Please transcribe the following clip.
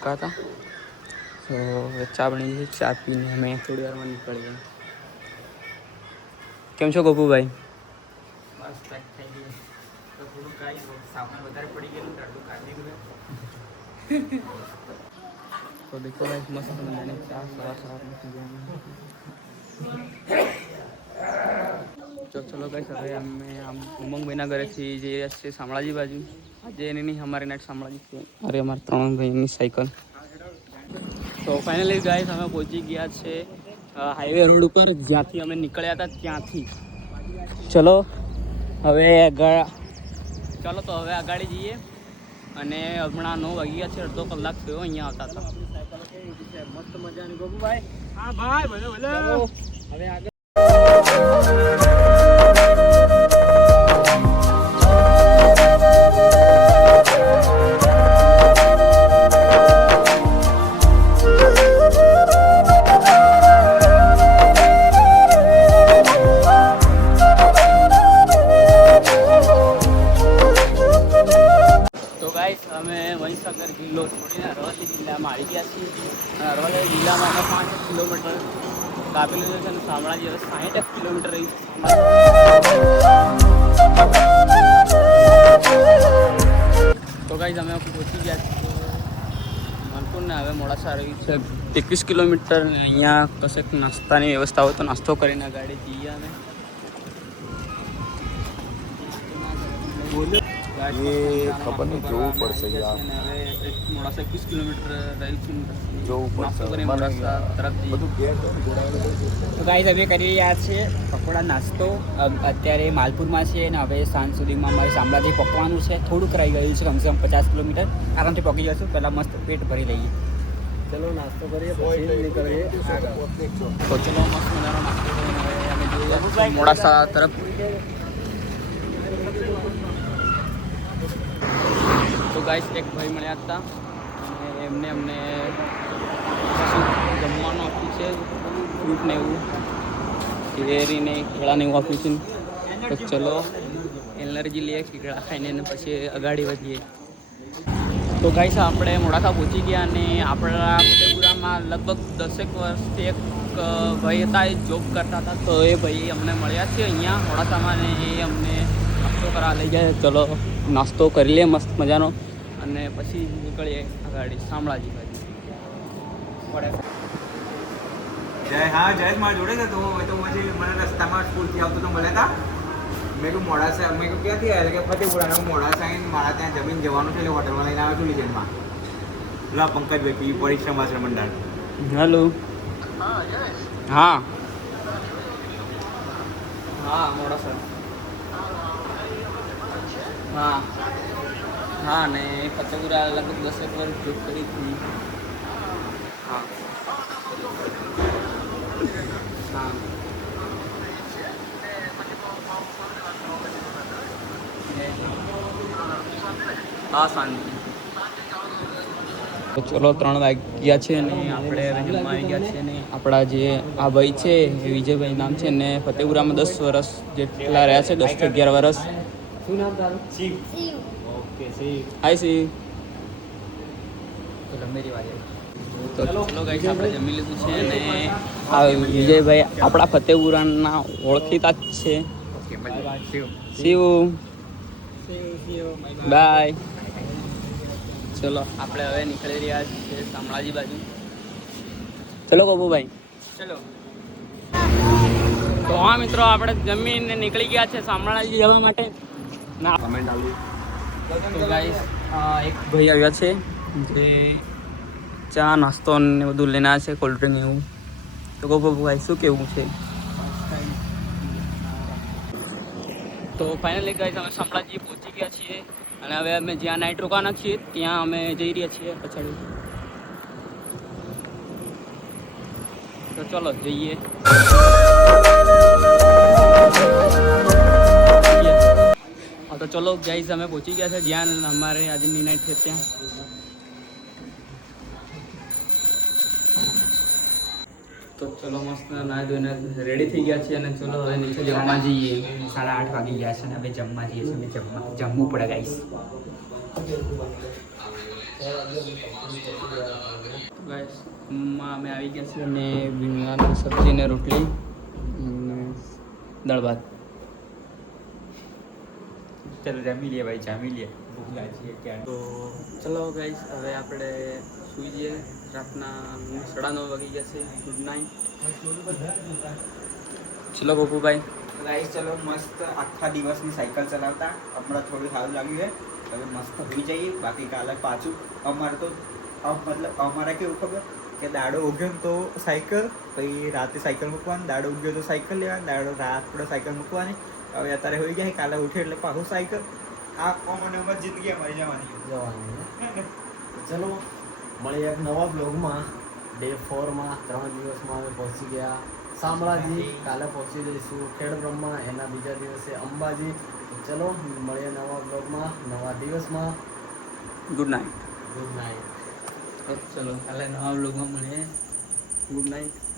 રોકાતા. તો ચા બની ગઈ ચા પીને અમે થોડી વારમાં નીકળી ગયા કેમ છો ગોપુભાઈ બસ પેક થઈ ગયું. તો થોડું કાંઈ સામાન વધારે પડી ગયેલું તો કાઢી દીધું તો દેખો મસ્ત મજાની ચા સવાર સવારમાં. તો ચલો ગઈ હવે અમે આમ ઉમંગભાઈના ઘરેથી રહ્યા છીએ શામળાજી બાજુ. આજે એની નહીં અમારી નાઈટ શામળાજી અરે અમારા ત્રણ ભાઈની સાયકલ તો ફાઇનલી ગાઈસ અમે પહોંચી ગયા છે હાઈવે રોડ ઉપર. જ્યાંથી અમે નીકળ્યા હતા ત્યાંથી. ચલો હવે આગળ ચાલો તો હવે આગળ જઈએ. અને હમણાં નવ વાગ્યા છે અડધો કલાક થયો અહીંયા આવતા હતા. મસ્ત મજાની ગોપુભાઈ હા ભાઈ ભલે ભલે. હવે આગળ ગાઈસ અમે વહીસાગર જિલ્લો છોડીને અરવલ્લી જિલ્લામાં આવી ગયા છીએ. અરવલ્લી જિલ્લામાં અમે પાંચ કિલોમીટર કાપી લીધું છે અને શામળાજી હવે સાહીઠ કિલોમીટર શામળાજી. તો ગાઈસ અમે પહોંચી ગયા છીએ. માનપુરને હવે મોડાસા રહ્યું છે. એકવીસ કિલોમીટર ને અહીંયા કશેક નાસ્તાની વ્યવસ્થા હોય તો નાસ્તો કરીને ગાડી જઈએ અમે. એ ખબર નહીં, જોવું પડશે યાર. મોડાસા એકવીસ કિલોમીટર રહ્યું છે જોવું પડશે. નાસ્તો કરીને મોડાસા તરફ બધું તો ગાઈઝ અમે કરી રહ્યા છીએ પકોડા નાસ્તો. અત્યારે માલપુરમાં છે અને હવે સાંજ સુધીમાં મારે શામળાજી પકવાનું છે. થોડુંક રહી ગયું છે કમસે કમ પચાસ કિલોમીટર. આરામથી પકી જશું પહેલાં મસ્ત પેટ ભરી લઈએ. ચલો નાસ્તો કરીએ પછી નીકળીએ. તો ચલો મસ્ત મજાનો નાસ્તો મોડાસા તરફ. ગાઈસ, એક ભાઈ મળ્યા હતા. અને એમને અમને જમવાનું આપ્યું છે? ફ્રૂટ ને એવું. કેરી ને કેળા ને એવું આપ્યું છે. તો ચલો, એલર્જી લઈએ કેળા ખાઈને અને પછી અગાડી વધીએ. તો ગાઈસ, આપણે મોડાસા પહોંચી ગયા અને આપણા ફતેપુરામાં લગભગ દસેક વર્ષથી એક ભાઈ હતા, એ જોબ કરતા હતા. તો એ ભાઈ અમને મળ્યા છે અહીંયા મોડાસામાં અને એ અમને નાસ્તો કરવા લઈ જાય. ચલો, નાસ્તો કરી લે મસ્ત મજાનો. અને પછી નીકળીએ ગાડી શામળાજી બાજુ. પડે જય હા જયેશ મારા જોડે છે. તો તો પછી મને રસ્તામાં સ્કૂલથી આવતો તો મળ્યા હતા મેં કહ્યું મોડાસા મેં કહ્યું ક્યાંથી આવ્યા કે ફતેપુરા. હું મોડાસા આવીને મારા ત્યાં જમીન જવાનું છે એટલે હોટલમાં લઈને આવ્યો છું લીજેન્ડમાં લા પંકજભાઈ પી પરિશ્રમ આશ્રમ મંડળ. હેલો. હા હા. મોડાસા હા. હા ને ફતેપુરા લગભગ દસેક વાર જોબ કરી હતી. હા. હા. હા શાંતિ. તો ચલો ત્રણ વાગ્યા છે ને આપણે જમવા ગયા છે ને આપણા જે આ ભાઈ છે એ વિજયભાઈ નામ છે ને ફતેપુરામાં દસ વર્ષ જેટલા રહ્યા છે દસથી અગિયાર વર્ષ શું નામ તારું? તો ચલો ગાઈસ આપણે જમી લીધું છે ને આ વિજયભાઈ આપણા ફતેપુરાના ઓળખીતા જ છે. શિવ બાય ચલો આપણે હવે નીકળી રહ્યા છીએ શામળાજી બાજુ. ચલો ગોપુભાઈ. ચલો. તો હા મિત્રો આપણે જમીને નીકળી ગયા છે શામળાજી જવા માટે. ના. કમેન્ટ આવી. તો ગાઈસ એક ભાઈ આવ્યા છે જે ચા નાસ્તો ને બધું આવ્યા છે કોલ્ડ ડ્રિંક એવું. તો ગોપુભાઈ શું કેવું છે? તો ફાઇનલી ગાઈસ અમે શામળાજી પહોંચી ગયા છીએ. અને હવે અમે જ્યાં નાઇટ રોકાના છીએ ત્યાં અમે જઈ રહ્યા છીએ પછાડી. તો ચલો જઈએ. ચલો ગાઈઝ અમે પહોંચી ગયા છે. જ્યાં અમારે આજની નાઇટ છે ત્યાં. તો ચલો મસ્ત ના ધોઈને રેડી થઈ ગયા છીએ અને ચલો હવે નીચે જમવા જઈએ. સાડા આઠ વાગી ગયા છે ને હવે જમવા જઈએ છીએ. અમે જમવા જમવું પડે ગાઈસ ગાઈસ અમે આવી ગયા છીએ અને સબ્જી ને રોટલી. અને દાળ ભાત. ચલો જમી લઈએ ભાઈ, જામી લઈએ ભૂખ લાગી ક્યાં તો ચલો ગાઈસ હવે આપણે સુઈ જઈએ રાતના સાડા નવ વાગી ગયા છે. ગુડ નાઇટ ચલો ગોપુભાઈ ગાઈસ ચલો મસ્ત આખા દિવસની સાયકલ ચલાવતા. હમણાં થોડું સારું લાગ્યું છે. હવે મસ્ત હોઈ જઈએ. બાકી કાલે પાછું અમારે તો મતલબ અમારે કેવું ખબર? કે દાડો ઉગ્યો તો સાયકલ પછી રાતે સાયકલ મૂકવાની, દાડો ઉગ્યો તો સાયકલ લેવાની, દાડો રાત પડે સાયકલ મૂકવાની. હવે અત્યારે હોઈ જાય કાલે ઉઠે એટલે પાછું સાયકલ. આ અમને અમાર જિંદગી અમારી જવાની. જવાની. ચલો મળીએ એક નવા બ્લોગમાં ડે ફોરમાં ત્રણ દિવસમાં અમે પહોંચી ગયા. શામળાજી કાલે પહોંચી જઈશું. ખેડ બ્રહ્મા એના બીજા દિવસે અંબાજી. ચલો મળીએ નવા બ્લોગમાં નવા દિવસમાં. ગુડ નાઇટ ગુડ નાઇટ ચલો કાલે નવા બ્લોગમાં મળીએ. Good night